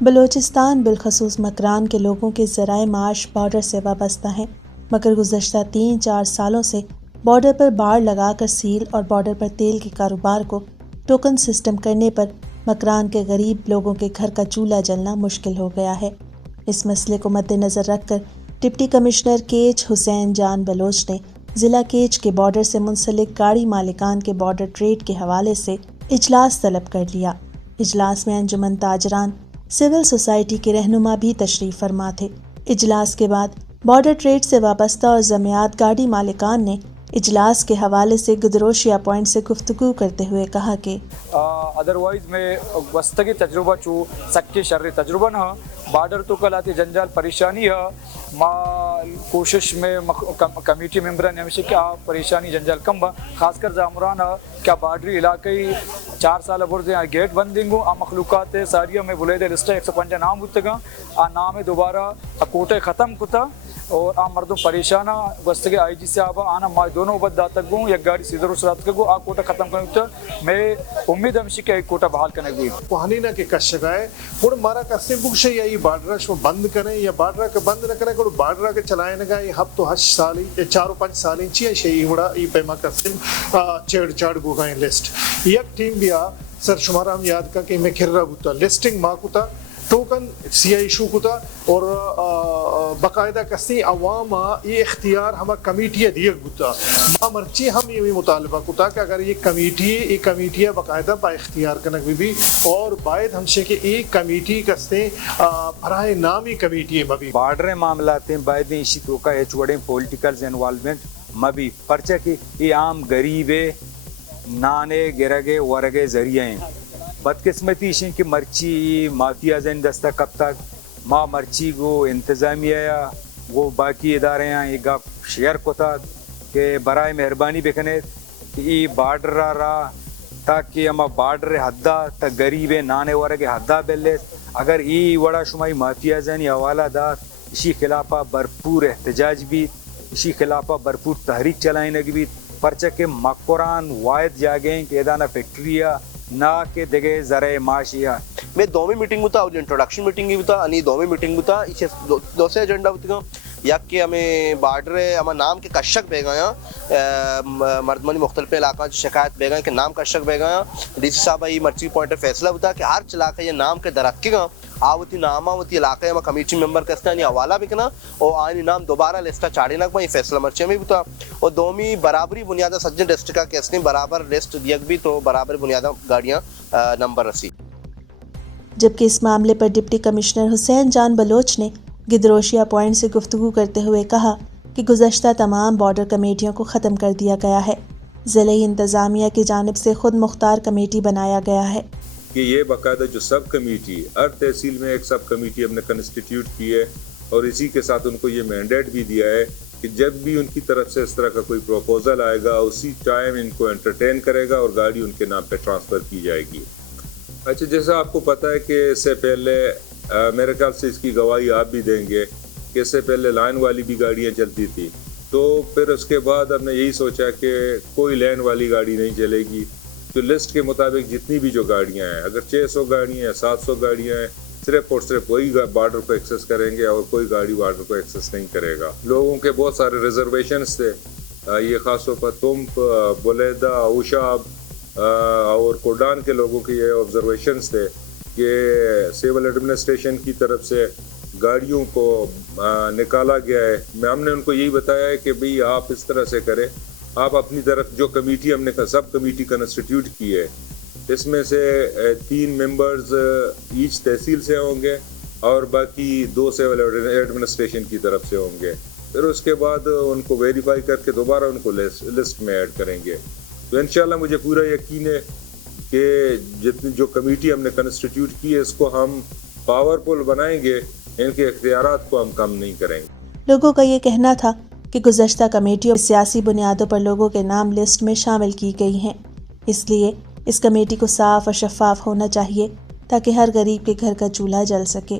بلوچستان بالخصوص مکران کے لوگوں کے ذرائع معاش بارڈر سے وابستہ ہیں، مگر گزشتہ 3-4 سالوں سے بارڈر پر باڑ لگا کر سیل اور بارڈر پر تیل کے کاروبار کو ٹوکن سسٹم کرنے پر مکران کے غریب لوگوں کے گھر کا چولہا جلنا مشکل ہو گیا ہے۔ اس مسئلے کو مد نظر رکھ کر ڈپٹی کمشنر کیچ حسین جان بلوچ نے ضلع کیچ کے بارڈر سے منسلک گاڑی مالکان کے بارڈر ٹریڈ کے حوالے سے اجلاس طلب کر لیا۔ اجلاس میں انجمن تاجران، سول سوسائٹی کے رہنما بھی تشریف فرما تھے۔ اجلاس کے بعد بارڈر ٹریڈ سے وابستہ اور زمیات گاڑی مالکان نے اجلاس کے حوالے سے گدروشیا پوائنٹ سے گفتگو کرتے ہوئے کہا کہ ادروائز میں وسطی تجربہ چو سکے شر تجربہ نہ بارڈر تو کلاتی جنجال پریشانی ہے ما کوشش میں کمیٹی ممبران نے ہمیشہ کیا پریشانی جنجال کم با خاص کر زامران کیا بارڈری علاقائی 4 سال برد گیٹ بندنگو آ مخلوقات ساریہ میں بلے دے لسٹہ 150 نام ہوتگا آ نام دوبارہ کوٹے ختم کتا اور آ مردم پریشانہ وسطی آئی جی صاحبہ آنا ما دونوں عبد داتک گوں یک گاڑی سیدھر اسرات کے گو آ کوٹا ختم کرنے ہوتا میں امید ہمشی کہ ایک کوٹا بحال کرنے گوئی کوہنی نہ کہ کشگائے اور مارا کسے بکشے یا یہ بارڈر شو بند کریں یا بارڈر کا بند نہ کریں اور بارڈر کے چلائے نہ گا یہ ہب تو 8 سالی یا 4-5 سالی چیئے شیئی وڑا یہ پیما کسے چڑ گو گئیں لسٹ یک ٹیم بھی آ سر شمارا ہم یاد کا کہ میں کھر رہا ہوتا لسٹنگ ماں کو تا ٹوکن سی آئی ایشو کو تا اور باقاعدہ کسی عوام یہ اختیار ہمیں کمیٹی دیگ ہوتا ماں مرچی ہم یہ مطالبہ کو تا کہ اگر یہ کمیٹیاں باقاعدہ با اختیار کنک بھی اور باید ہم سے کہ ایک کمیٹی کستے برائے نامی کمیٹی مبی بارڈر معاملات ہیں باید اسی تو کا چوڑے پولیٹیکل انوالومنٹ مبی پرچہ کہ یہ عام غریبے نانے گرگے ورگے ذریعے ہیں بدقسمتی شین کہ مرچی مافیا زین دستہ کب تک ماں مرچی گو انتظامیہ یا وہ باقی ادارے ہیں یہ گپ شیئر کو تھا کہ برائے مہربانی بکنے کہ یہ بارڈر رہا تاکہ ہم بارڈر حدہ تک غریب نانے ورگے حدہ بیلے اگر یہ وڑا شمائی مافیا زین حوالہ دار اسی خلافہ بھرپور احتجاج بھی اسی خلافہ بھرپور تحریک چلائیں لگی بھی پرچہ کے مقران واحد جاگیں کہ ادانہ فیکٹریہ نہ کہ دگے ذرائع معاشیہ میں دومی میٹنگ ہوتا اور انٹروڈکشن میٹنگ ہوتا انی دومی میٹنگ ہوتا اسے دو سے ایجنڈا ہوتا یا کہ ہمیں بارڈر ہمیں نام کے کشک بے گیا مردمانی مختلف علاقہ شکایت بے گئے کہ نام کشک بے گیا ڈی سی صاحب یہ مرچی پوائنٹ فیصلہ ہوتا کہ ہر علاقہ یہ نام کے درکے گا آوتی نام آوتی علاقہ ہمیں کمیٹی ممبر کستا نہیں حوالہ بکنا اور آئینی نام دوبارہ لسٹہ چاڑی نک میں یہ فیصلہ مرچی میں ہوتا اور دومی برابری بنیادہ سجن ڈسٹرکٹ کا کیسنی برابر لسٹ دیگ بھی تو برابر بنیادہ گاڑیاں نمبر رسی۔ جبکہ اس معاملے پر ڈپٹی کمشنر حسین جان بلوچ نے گدروشیا پوائنٹ سے گفتگو کرتے ہوئے کہا کہ گزشتہ تمام بارڈر کمیٹیوں کو ختم کر دیا گیا ہے، ضلعی انتظامیہ کی جانب سے خود مختار کمیٹی بنایا گیا ہے کہ یہ باقاعدہ جو سب کمیٹی ہر تحصیل میں ایک سب کمیٹی ہم نے کنسٹیٹیوٹ کی ہے اور اسی کے ساتھ ان کو یہ مینڈیٹ بھی دیا ہے کہ جب بھی ان کی طرف سے اس طرح کا کوئی پروپوزل آئے گا اسی ٹائم ان کو انٹرٹین کرے گا اور گاڑی ان کے نام پہ ٹرانسفر کی جائے گی۔ اچھا جیسا آپ کو پتہ ہے کہ اس سے پہلے میرے خیال سے اس کی گواہی آپ بھی دیں گے کہ اس سے پہلے لائن والی بھی گاڑیاں چلتی تھی تو پھر اس کے بعد ہم نے یہی سوچا کہ کوئی لائن والی گاڑی نہیں چلے گی، جو لسٹ کے مطابق جتنی بھی جو گاڑیاں ہیں اگر 600 گاڑیاں ہیں 700 گاڑیاں ہیں صرف اور صرف وہی بارڈر کو ایکسس کریں گے اور کوئی گاڑی بارڈر کو ایکسس نہیں کرے گا۔ لوگوں کے بہت سارے ریزرویشنز تھے، یہ خاص طور پر تمپ، بلیدہ، اوشاب اور کوڈان کے لوگوں کے یہ آبزرویشنز تھے کہ سول ایڈمنسٹریشن کی طرف سے گاڑیوں کو نکالا گیا ہے۔ ہم نے ان کو یہی بتایا ہے کہ بھئی آپ اس طرح سے کریں، آپ اپنی طرف جو کمیٹی ہم نے سب کمیٹی کنسٹیٹیوٹ کی ہے اس میں سے 3 ممبرز ایچ تحصیل سے ہوں گے اور باقی 2 سول ایڈمنسٹریشن کی طرف سے ہوں گے، پھر اس کے بعد ان کو ویریفائی کر کے دوبارہ ان کو لسٹ میں ایڈ کریں گے۔ تو انشاءاللہ مجھے پورا یقین ہے کہ جتنی جو کمیٹی ہم نے کنسٹیٹیوٹ کی ہے اس کو ہم پاورفل بنائیں گے، ان کے اختیارات کو ہم کم نہیں کریں گے۔ لوگوں کا یہ کہنا تھا کہ گزشتہ کمیٹیوں سیاسی بنیادوں پر لوگوں کے نام لسٹ میں شامل کی گئی ہیں، اس لیے اس کمیٹی کو صاف اور شفاف ہونا چاہیے تاکہ ہر غریب کے گھر کا چولہا جل سکے۔